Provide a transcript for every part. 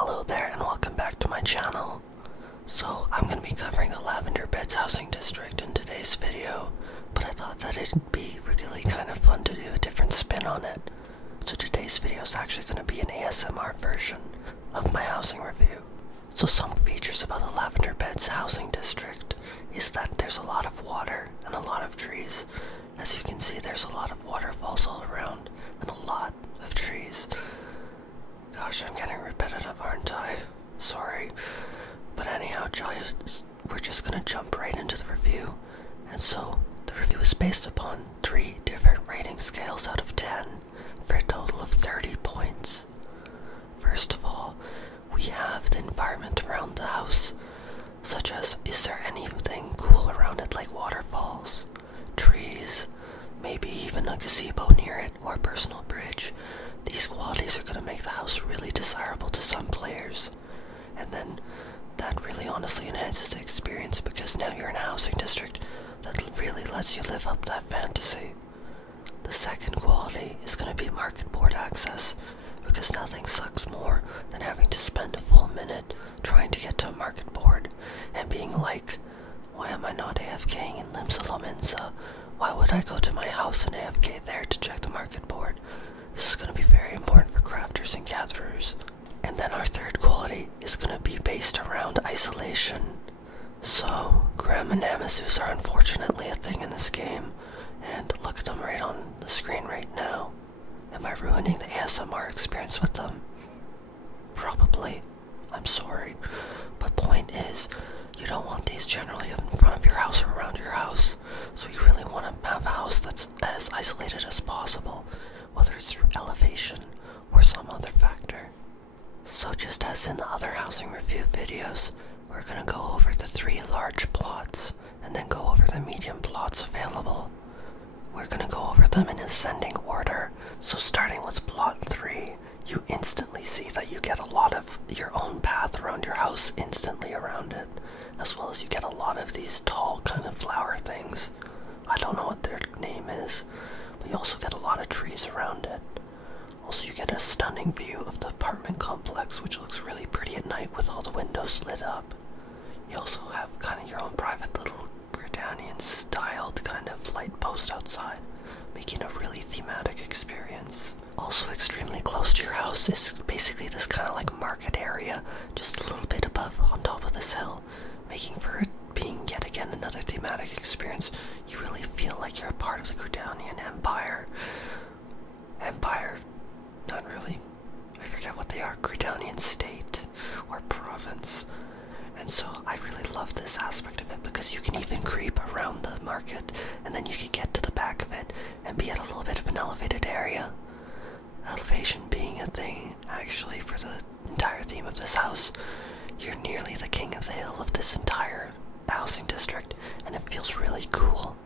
Hello there and welcome back to my channel. So I'm going to be covering the Lavender Beds housing district in today's video, but I thought that it'd be really kind of fun to do a different spin on it. So today's video is actually going to be an ASMR version of my housing review. So some features about the Lavender Beds housing district is that there's a lot of water and a lot of trees. As you can see, there's a lot of waterfalls all around and a lot of trees. Gosh, I'm getting repetitive, aren't I? Sorry. But anyhow, we're just gonna jump right into the review. And so, the review is based upon 3 different rating scales out of 10 for a total of 30 points. First of all, we have the environment around the house, such as, is there anything cool around it like waterfalls, trees, maybe even a gazebo near it, or a personal bridge. These qualities are going to make the house really desirable to some players, and then that really honestly enhances the experience because now you're in a housing district that really lets you live up that fantasy. The second quality is going to be market board access, because nothing sucks more than having to spend a full minute trying to get to a market board and being like, why am I not AFKing in Limsa Lominsa? Why would I go to my house and AFK there to check the market board? This is going to be very important for crafters and gatherers. And then our third quality is going to be based around isolation. So, Graham and Namazus are unfortunately a thing in this game, and look at them right on the screen right now. Am I ruining the ASMR experience with them? Probably. I'm sorry. But point is, you don't want these generally in front of your house or around your house, so you really want to have a house that's as isolated as possible, whether it's through elevation or some other factor. So just as in the other housing review videos, we're going to go over the 3 large plots, and then go over the medium plots available. We're going to go over them in ascending order, so starting with plot 3, you instantly see that you get a lot of your own path around your house instantly around it, as well as you get a lot of these tall kind of flower things. I don't know what their name is, but you also get a lot of trees around it. Also, you get a stunning view of the apartment complex, which looks really pretty at night with all the windows lit up. You also have kind of your own private little Gridanian styled kind of light post outside, making a really thematic experience. Also extremely close to your house is basically this kind of like market area, just a little bit above on top of this hill, making for it being yet again another thematic experience. You really feel like you're a part of the Gridanian Empire. Not really. I forget what they are. Gridanian state or province. And so I really love this aspect of it because you can even creep around the market and then you can get to the back of it and be at a little bit of an elevated area. Elevation being a thing actually for the entire theme of this house. You're nearly the king of the hill of this entire housing district, and it feels really cool.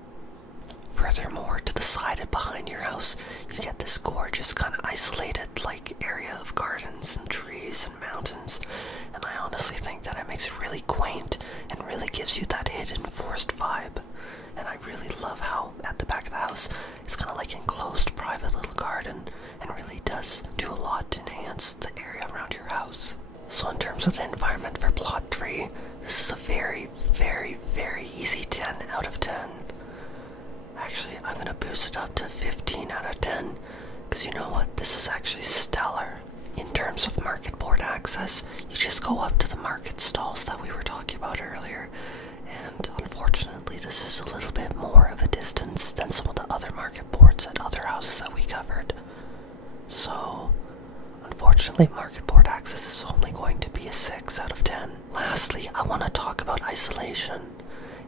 Furthermore, to the side and behind your house, you get this gorgeous kind of isolated like area of gardens and trees and mountains, and I honestly think that it makes it really quaint and really gives you that hidden forest vibe. And I really love how at the back of the house it's kind of like enclosed private little garden, and really does do a lot to enhance the area around your house. So in terms of the environment for plot 3, this is a very, very, very easy 10 out of 10. Actually, I'm going to boost it up to 15 out of 10, because you know what, this is actually stellar. In terms of market board access, you just go up to the market stalls that we were talking about earlier, and unfortunately this is a little bit more of a distance than some of the other market boards at other houses that we covered. So, unfortunately, market board access is only going to be a 6 out of 10. Lastly, I want to talk about isolation,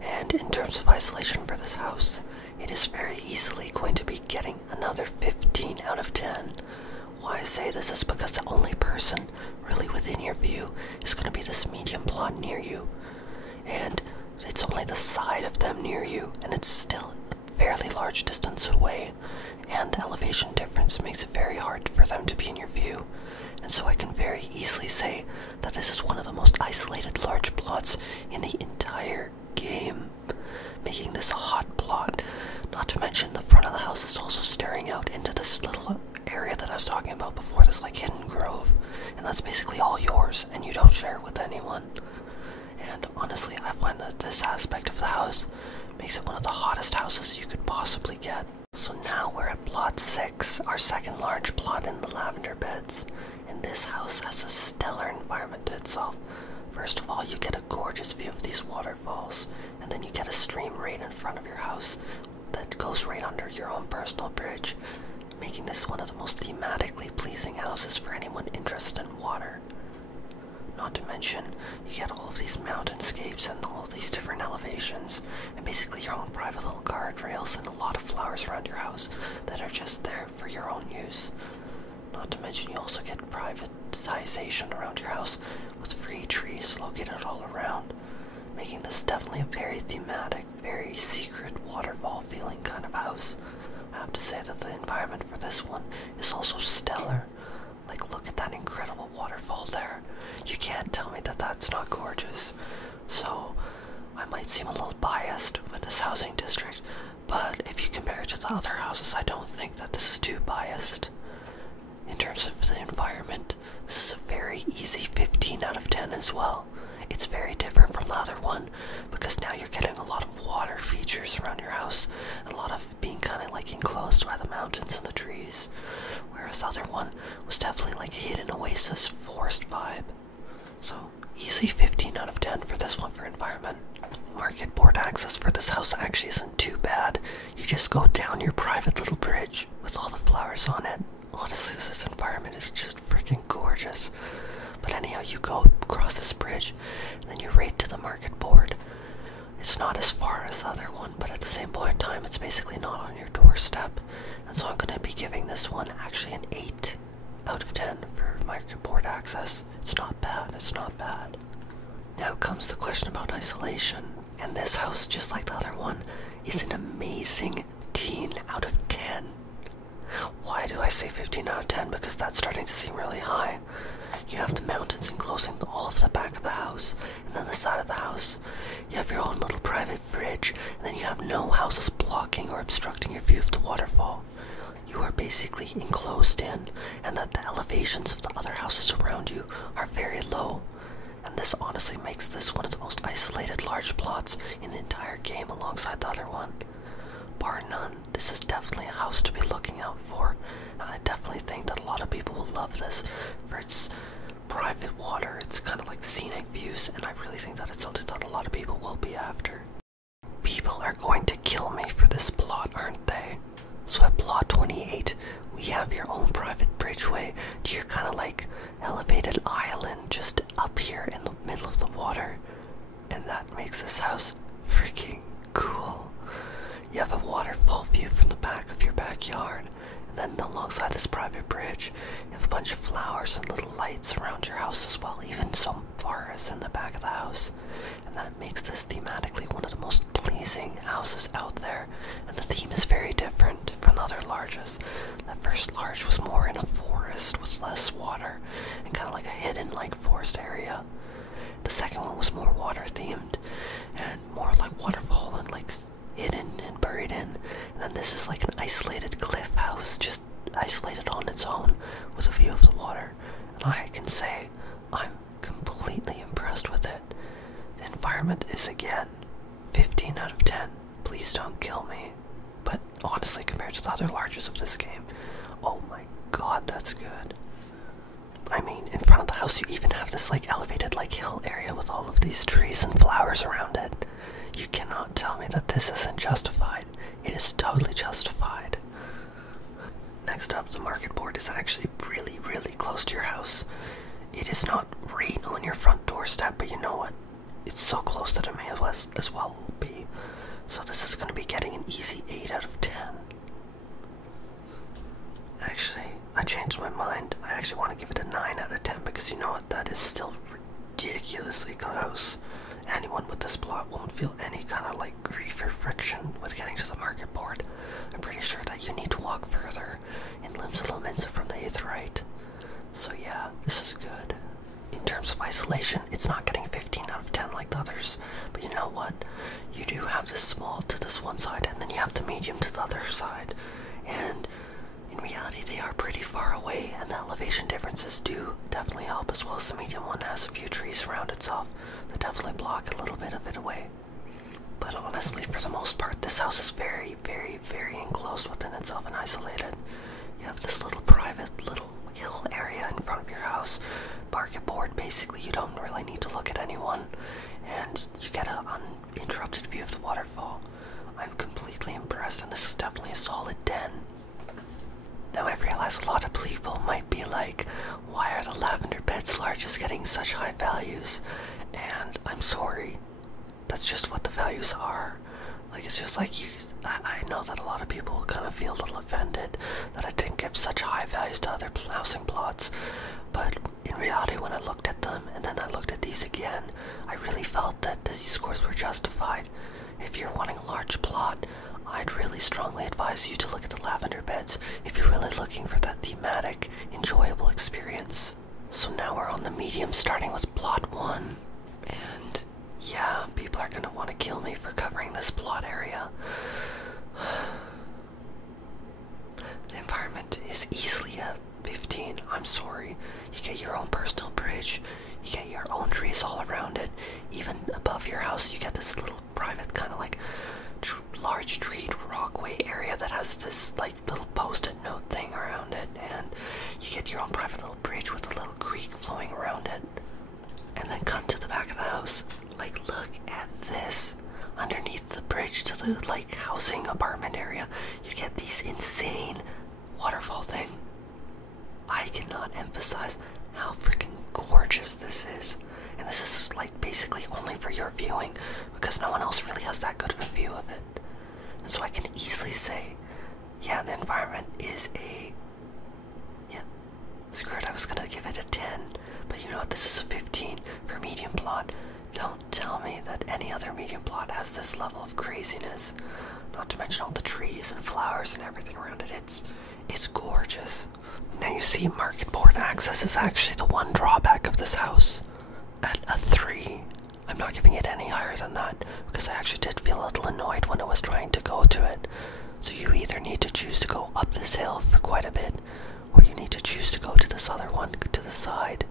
and in terms of isolation for this house, it is very easily going to be getting another 15 out of 10. Why I say this is because the only person really within your view is going to be this medium plot near you, and it's only the side of them near you, and it's still a fairly large distance away, and the elevation difference makes it very hard for them to be in your view. And so I can very easily say that this is one of the most isolated large plots in the entire game, making this a hot plot. Not to mention the front of the house is also staring out into this little area that I was talking about before, this like hidden grove, and that's basically all yours, and you don't share it with anyone. And honestly, I find that this aspect of the house makes it one of the hottest houses you could possibly get. So now we're at plot 6, our second large plot in the Lavender Beds, and this house has a stellar environment to itself. First of all, you get a gorgeous view of these waterfalls, and then you get a stream right in front of your house that goes right under your own personal bridge, making this one of the most thematically pleasing houses for anyone interested in water. Not to mention, you get all of these mountainscapes and all of these different elevations, and basically your own private little guardrails and a lot of flowers around your house that are just there for your own use. Not to mention, you also get privatization around your house with free trees located all around, making this definitely a very thematic, very secret waterfall feeling kind of house. I have to say that the environment for this one is also stellar. Like, look at that incredible waterfall there. You can't tell me that that's not gorgeous. So, I might seem a little biased with this housing district, but if you compare it to the other houses, I don't think that this is too biased. In terms of the environment, this is a very easy 15 out of 10 as well. It's very different from the other one, because now you're getting a lot of water features around your house, and a lot of being kind of like enclosed by the mountains and the trees, whereas the other one was definitely like a hidden oasis forest vibe. So, easy 15 out of 10 for this one for environment. Market board access for this house actually isn't too bad. You just go down your private little bridge with all the flowers on it. Honestly, this environment is just freaking gorgeous. But anyhow, you go across this bridge, and then you're right to the market board. It's not as far as the other one, but at the same point in time, it's basically not on your doorstep. And so I'm going to be giving this one actually an 8 out of 10 for market board access. It's not bad, it's not bad. Now comes the question about isolation. And this house, just like the other one, is an amazing 15 out of 10. Why do I say 15 out of 10? Because that's starting to seem really high. You have the mountains enclosing all of the back of the house, and then the side of the house. You have your own little private bridge, and then you have no houses blocking or obstructing your view of the waterfall. You are basically enclosed in, and that the elevations of the other houses around you are very low. And this honestly makes this one of the most isolated large plots in the entire game alongside the other one. Bar none, this is definitely a house to be looking out for, and I definitely think that a lot of people will love this for its private water, its kind of like scenic views, and I really think that it's something that a lot of people will be after. People are going to kill me for this plot, aren't they? So at plot 28, we have your own private bridgeway to your kind of like elevated island just up here in the middle of the water, and that makes this house freaking cool. You have a waterfall view from the back of your backyard, and then alongside this private bridge, you have a bunch of flowers and little lights around your house as well, even some forests in the back of the house. And that makes this thematically one of the most pleasing houses out there, and the theme is very different from the other larges. That first large was more in a forest with less water, and kind of like a hidden like forest area. The second one was more water themed, and more like waterfall and like hidden and buried in, and then this is like an isolated cliff house, just isolated on its own with a view of the water, and I can say I'm completely impressed with it. The environment is again 15 out of 10. Please don't kill me, but honestly, compared to the other larges of this game, oh my god, that's good. I mean, in front of the house you even have this like elevated like hill area with all of these trees and flowers around it. You cannot tell me that this isn't justified. It is totally justified. Next up, the market board is actually really, really close to your house. It is not right on your front doorstep, but you know what? It's so close that it may as well be. So this is going to be getting an easy 8 out of 10. Actually, I changed my mind. I actually want to give it a 9 out of 10 because you know what? That is still ridiculously close. Anyone with this plot won't feel any kind of like grief or friction with getting to the market board. I'm pretty sure that you need to walk further in Limsa Lominsa from the Aetheryte. So yeah, this is good. In terms of isolation, it's not getting 15 out of 10 like the others, but you know what? You do have the small to this one side, and then you have the medium to the other side. And in reality they are pretty far away, and the elevation differences do definitely help, as well as the medium one has a few trees around itself that definitely block a little bit of it away. But honestly, for the most part, this house is very, very, very enclosed within itself and isolated. You have this little private little hill area in front of your house. Market board, basically you don't really need to look at anyone, and you get an uninterrupted view of the waterfall. I'm completely impressed, and this is definitely a solid 10. Now I realize a lot of people might be like, why are the Lavender Beds largest getting such high values? And I'm sorry, that's just what the values are. Like, it's just like I know that a lot of people kind of feel a little offended that I didn't give such high values to other housing plots, but in reality, when I looked at them and then I looked at these again, I really felt that these scores were justified. If you're wanting a large plot, I'd really strongly advise you to look at the Lavender Beds if you're really looking for that thematic, enjoyable experience. So now we're on the medium, starting with plot 1, and yeah, people are gonna want to kill me for covering this plot area. The environment is easily a 15, I'm sorry. You get your own personal bridge, you get your own trees all around it. Even above your house, you get this little private kind of like large treed rockway area that has this like little post-it note thing around it, and you get your own private little bridge with a little creek flowing around it. And then come to the back of the house. Like, look at this. Underneath the bridge to the like housing apartment area, you get these insane waterfall thing. I cannot emphasize how freaking gorgeous this is. And this is like basically only for your viewing, because no one else really has that good of a view of it. And so I can easily say, yeah, the environment is screw it, I was gonna give it a 10, but you know what, this is a 15 for medium plot. Don't tell me that any other medium plot has this level of craziness. Not to mention all the trees and flowers and everything around it. It's gorgeous. Now you see, market board access is actually the one drawback of this house. At a 3, I'm not giving it any higher than that, because I actually did feel a little annoyed when I was trying to go to it. So you either need to choose to go up this hill for quite a bit, or you need to choose to go to this other one to the side.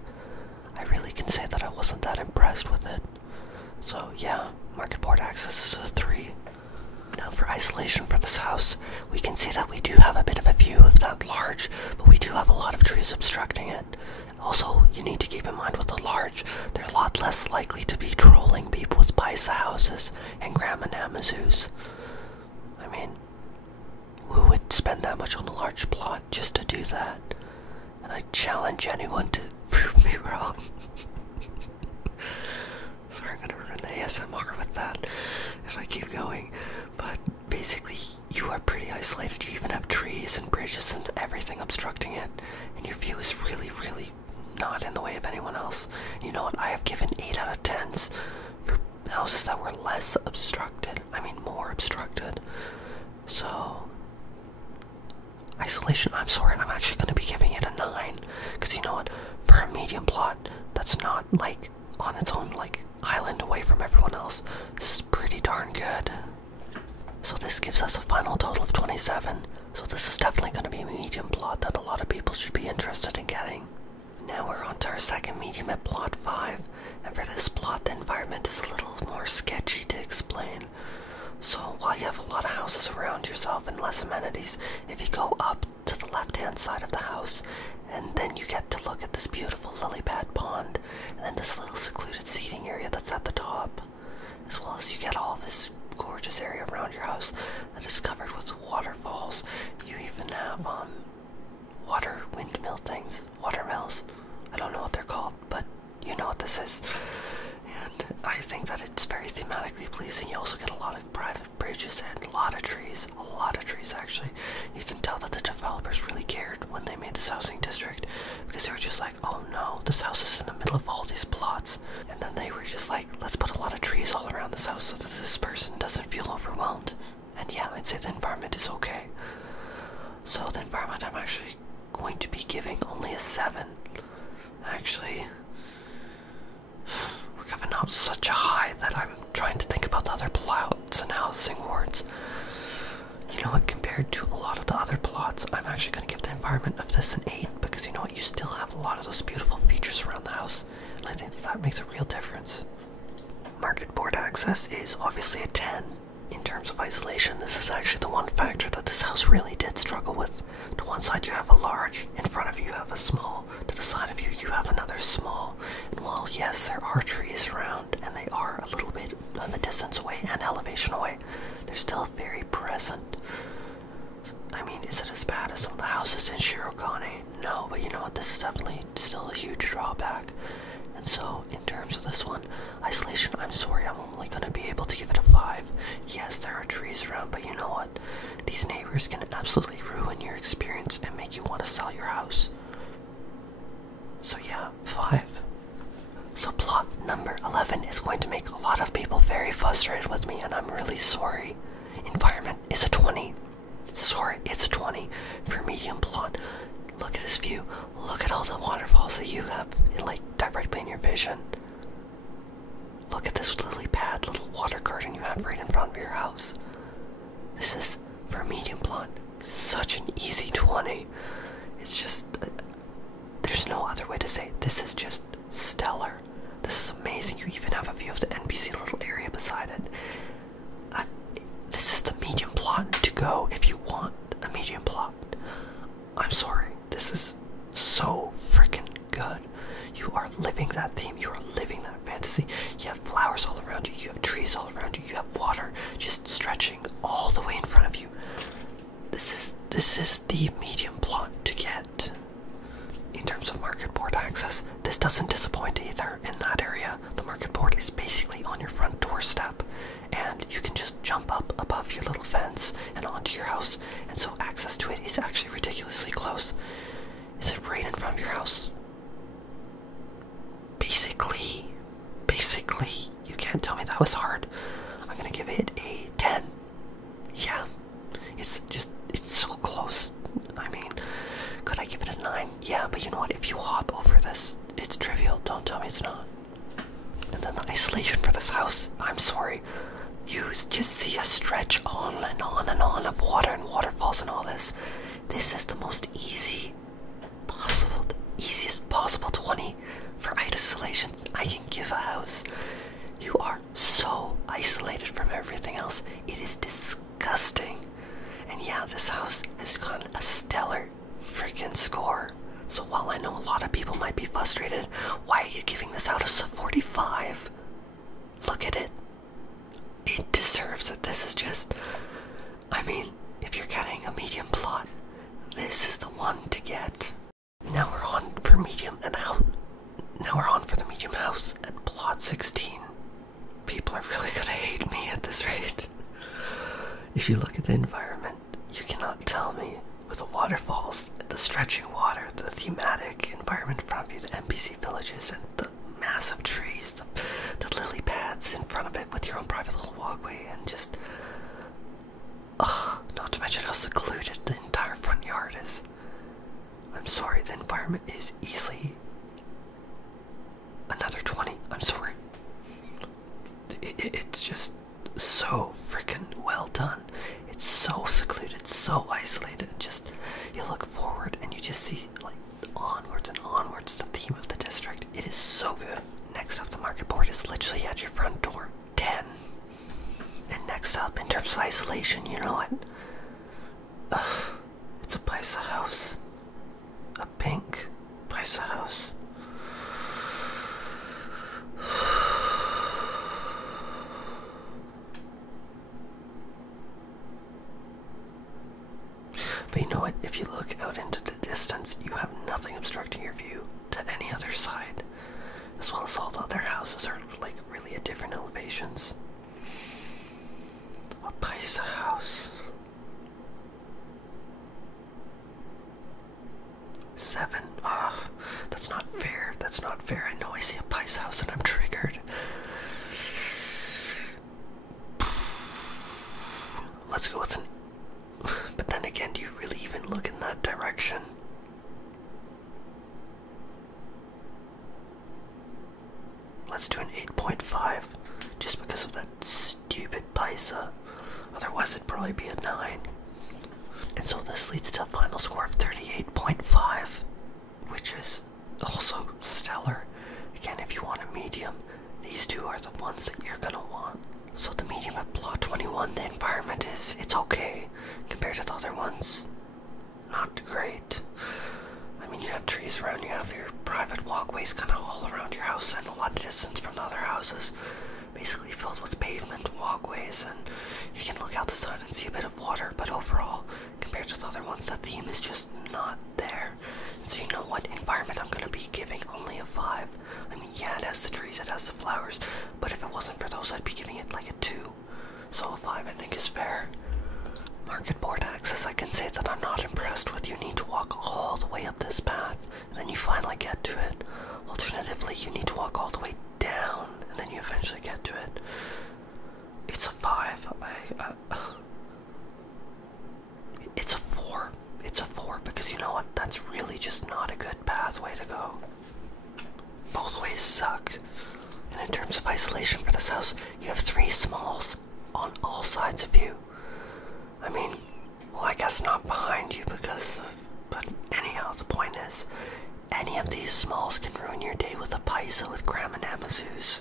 I really can say that I wasn't that impressed with it. So yeah, market board access is a 3. Now for isolation for this house, we can see that we do have a bit of a view of that large, but we do have a lot of trees obstructing it. Also, you need to keep in mind with the large, they're a lot less likely to be trolling people with Paisa houses and Grandma Namazoos. I mean, who would spend that much on a large plot just to do that? And I challenge anyone to prove me wrong. Sorry, I'm gonna ruin the ASMR with that if I keep going. But basically, you are pretty isolated. You even have trees and bridges and everything obstructing it, and your view is really, really not in the way of anyone else. You know what? I have given 8 out of 10s for houses that were less obstructed. I mean, more obstructed. So, isolation, I'm sorry, I'm actually going to be giving it a 9. Because you know what? For a medium plot that's not, like, on its own, like, island away from everyone else, this is pretty darn good. So this gives us a final total of 27. So this is definitely going to be a medium plot that a lot of people should be interested in getting. Now we're on to our second medium at plot 5. And for this plot, the environment is a little more sketchy to explain. So while you have a lot of houses around yourself and less amenities, if you go up to the left-hand side of the house, and then you get to look at this beautiful lily pad pond, and then this little secluded seating area that's at the top, as well as you get all this gorgeous area around your house that is covered with waterfalls. You even have water windmill things, watermills. I don't know what they're called, but you know what this is. And I think that it's very thematically pleasing. You also get a lot of private bridges and a lot of trees actually. You can tell that the developers really cared when they made this housing district, because they were just like, oh no, this house is in the middle of all these plots. And then they were just like, let's put a lot of trees all around this house so that this person doesn't feel overwhelmed. And yeah, I'd say the environment is okay. So the environment, I'm actually going to be giving only a 7. Actually, we're giving out such a high that I'm trying to think about the other plots and housing wards. You know what, compared to a lot of the other plots, I'm actually going to give environment of this an 8 because you know what, you still have a lot of those beautiful features around the house, and I think that makes a real difference. Market board access is obviously a 10. In terms of isolation, this is actually the one factor that this house really did struggle with. To one side you have a large, in front of you you have a small, to the side of you you have another small, and while yes there are trees around and they are a little bit of a distance away and elevation away, they're still very present. I mean, is it as bad as some of the houses in Shirogane? No, but you know what, this is definitely still a huge drawback. And so, in terms of this one, isolation, I'm sorry, I'm only going to be able to give it a 5. Yes, there are trees around, but you know what? These neighbors can absolutely ruin your experience and make you want to sell your house. So yeah, 5. So plot number 11 is going to make a lot of people very frustrated with me, and I'm really sorry. Environment is a 20. Sorry, it's a 20 for medium plot. Look at this view. Look at all the waterfalls that you have, like, directly in your vision. Look at this lily pad, little water garden you have right in front of your house. This is, for a medium plot, such an easy 20. It's just, there's no other way to say it. This is just stellar. This is amazing. You even have a view of the NPC little area beside it. This is the medium plot to go if you want a medium plot. I'm sorry. This is so freaking good. You are living that theme. You are living that fantasy. You have flowers all around you. You have trees all around you. You have water just stretching all the way in front of you. This is the medium plot to get. In terms of market board access, this doesn't disappoint either. In that area, the market board is basically on your front doorstep, and you can just jump up above your little fence and onto your house, and so access to it is actually ridiculously close. Is it right in front of your house? Basically, you can't tell me that was hard. I'm gonna give it a 10. Yeah, it's so close. I mean, could I give it a 9? Yeah, but you know what, if you hop over this, it's trivial. Don't tell me it's not. And then the isolation for this house, I'm sorry. You just see a stretch on and on and on of water and waterfalls and all this. This is the most easiest possible 20 for isolations I can give a house. You are so isolated from everything else. It is disgusting. And yeah, this house has gotten a stellar freaking score. So while I know a lot of people might be frustrated, why are you giving this out as a 45? Look at it. It deserves it. This is just, I mean, if you're getting a medium plot, this is the one to get. Now we're on for medium and now we're on for the medium house at plot 16. People are really gonna hate me at this rate. If you look at the environment, you cannot tell me, with the waterfalls, the stretching water, the thematic environment in front of you, the NPC villages, and the massive trees, the lily pads in front of it with your own private little walkway, and just, not to mention how secluded the entire front yard is. I'm sorry, the environment is easily another 20. I'm sorry. It's just so freaking well done. It's so secluded, so isolated. Just, you look forward and you just see, like, onwards and onwards the theme of the district. It is so good. Next up, the market board is literally at your front door. 10. And next up, in terms of isolation, you know what? It's a paisa house. A pink paisa house. But you know what, if you look out into the distance, you have nothing obstructing your view to any other side, as well as all the other houses are like really at different elevations. A paisa house. 7. That's not fair. That's not fair. I know I see a paisa house and I'm triggered. Let's go with an... But then again, do you really even look in that direction? Let's do an 8.5, just because of that stupid paisa. Otherwise it'd probably be a 9. And so this leads to a final score of 38.5, which is also stellar. Again, if you want a medium, these two are the ones that you're gonna want. So the medium at plot 21, the environment it's okay compared to the other ones. Not great. I mean, you have trees around, you have your private walkways kind of all around your house and a lot of distance from the other houses. Basically filled with pavement walkways, and you can look out the side and see a bit of water, but overall, compared to the other ones, the theme is just not there. And so you know what environment I'm going to be giving only a 5. I mean, yeah, it has the trees, it has the flowers, but if it wasn't for those, I'd be giving it like a 2. So a 5 I think is fair. Market board access, I can say that I'm not impressed with. You need to walk all the way up this path, and then you finally get to it. Alternatively, you need to walk all the way down, and then you eventually get to it. It's a 5. It's a 4. It's a 4 because you know what? That's really just not a good pathway to go. Both ways suck. And in terms of isolation for this house, you have 3 smalls on all sides of you. I mean, well, I guess not behind you because of, but anyhow, the point is, any of these smalls can ruin your day with a paisa with Graham and Amazoos.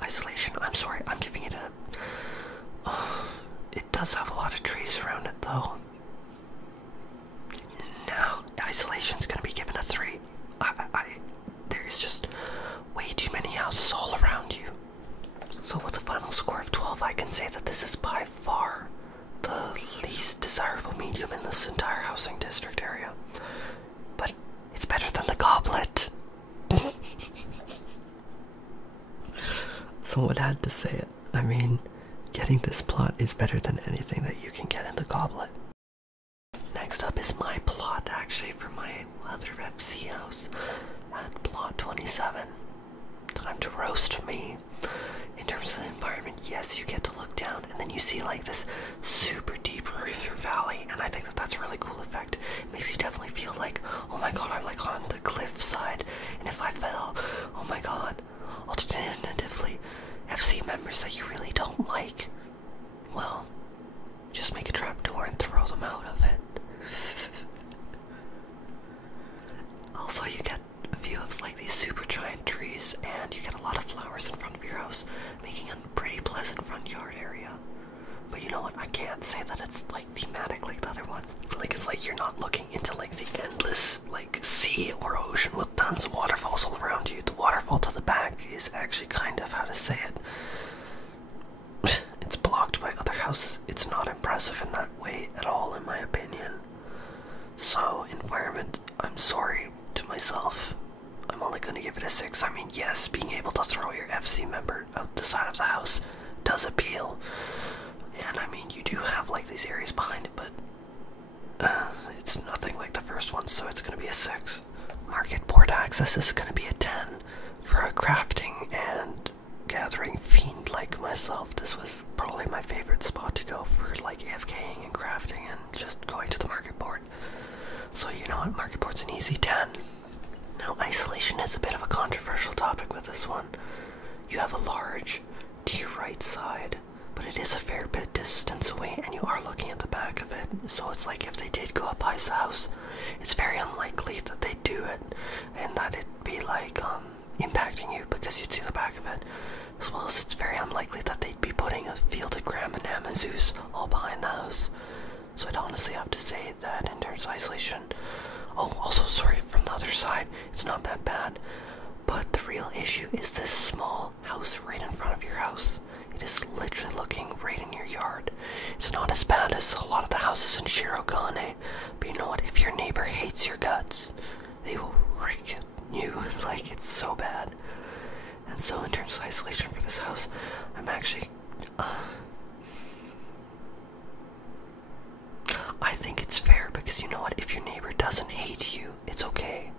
Isolation, I'm sorry, I'm giving it a... it does have a lot of trees around it though. No, isolation's gonna be given a 3. There's just way too many houses all around you. So with a final score of 12, I can say that this is by far the least desirable medium in this entire housing district area. But it's better than the goblet. Someone had to say it. I mean, getting this plot is better than anything that you can get in the goblet. Next up is my plot, actually, for my other FC house at plot 27. Time to roast me. In terms of the environment, yes, you get to look down, and then you see like this super deep river valley, and I think that that's a really cool effect. It makes you definitely feel like, oh my god, I'm like on the cliff side, and if I fell, oh my god. Alternatively, FC members that you really don't like, well, just make a trapdoor and throw them out of it. Also, you get a view of like these super giant trees, and you get a lot of flowers in front of your house, making a pretty pleasant front yard area. But you know what, I can't say that it's like thematic like the other ones. Like, it's like you're not looking into like the endless like sea or ocean with tons of waterfalls all around you. The waterfall to the back is actually kind of, how to say it, it's blocked by other houses. It's not impressive in that way at all, in my opinion. So environment, I'm sorry to myself, I'm only going to give it a 6. I mean, yes, being able to throw your FC member out the side of the house does appeal. And I mean, you do have like these areas behind it, but it's nothing like the first one, so it's going to be a 6. Market board access is going to be a 10. For a crafting and gathering fiend like myself, this was probably my favorite spot to go for like AFKing and crafting and just going to the market board. So you know what, market board's an easy 10. Now, isolation is a bit of a controversial topic with this one. You have a large to your right side, but it is a fair bit distance away, and you are looking at the back of it. So it's like if they did go up I's house, it's very unlikely that they'd do it, and that it'd be like impacting you because you'd see the back of it. As well as it's very unlikely that they'd be putting a field of Graham and Amazoos all behind the house. So I'd honestly have to say that in terms of isolation, oh, also sorry, from the other side, it's not that bad. But the real issue is this small house right in front of your house. It is literally looking right in your yard. It's not as bad as a lot of the houses in Shirogane, but you know what, if your neighbor hates your guts, they will wreck you, like, it's so bad. And so in terms of isolation for this house, I'm actually, I think it's fair, because you know what, if your neighbor doesn't hate you, it's okay.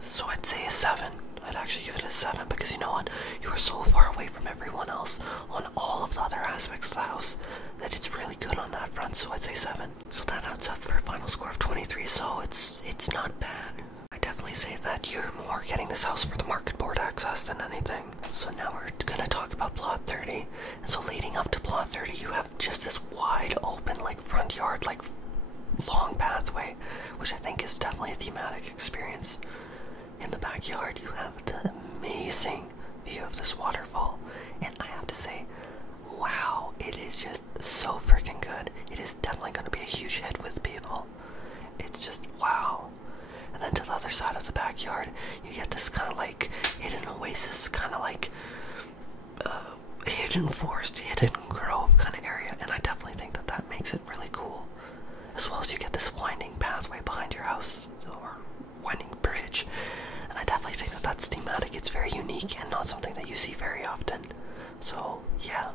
So I'd say a 7. I'd actually give it a 7, because you know what, you are so far away from everyone else on all of the other aspects of the house that it's really good on that front, so I'd say 7. So that adds up for a final score of 23, so it's not bad. I definitely say that you're more getting this house for the market board access than anything. So now we're gonna talk about plot 30. And so leading up to plot 30, you have just this wide open, like, front yard, like, long pathway, which I think is definitely a thematic experience. In the backyard, you have the amazing view of this waterfall, and I have to say, wow, it is just so freaking good. It is definitely going to be a huge hit with people. It's just wow. And then to the other side of the backyard, you get this kind of like hidden oasis, kind of like hidden forest, hidden grove kind of area, and I definitely think that that makes it really cool. As well as you get this winding pathway behind your house, or winding bridge, and I definitely think that that's thematic. It's very unique and not something that you see very often. So yeah,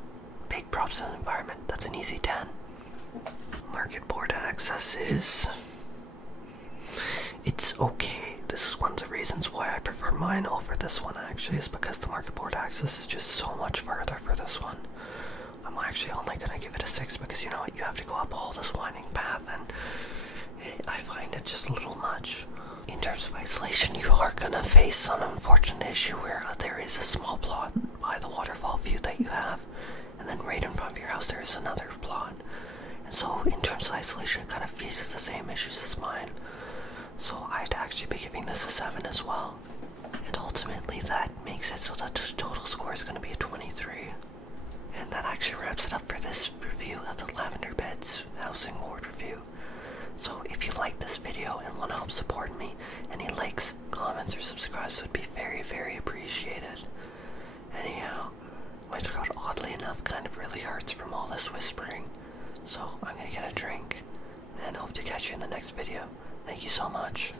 big props to the environment. That's an easy 10. Market board access it's okay. This is one of the reasons why I prefer mine over this one, actually, is because the market board access is just so much further for this one. I'm actually only gonna give it a 6 because, you know what, you have to go up all this winding path, and I find it just a little much. In terms of isolation, you are gonna face an unfortunate issue where there is a small plot by the waterfall view that you have, and then right in front of your house there is another plot. And so in terms of isolation, it kind of faces the same issues as mine. So I'd actually be giving this a 7 as well. And ultimately that makes it so that the total score is gonna be a 23. And that actually wraps it up for this review of the Lavender Beds housing board review. So if you like this video and want to help support me, any likes, comments, or subscribes would be very, very appreciated. Anyhow, my throat, oddly enough, kind of really hurts from all this whispering. So I'm gonna get a drink, and hope to catch you in the next video. Thank you so much.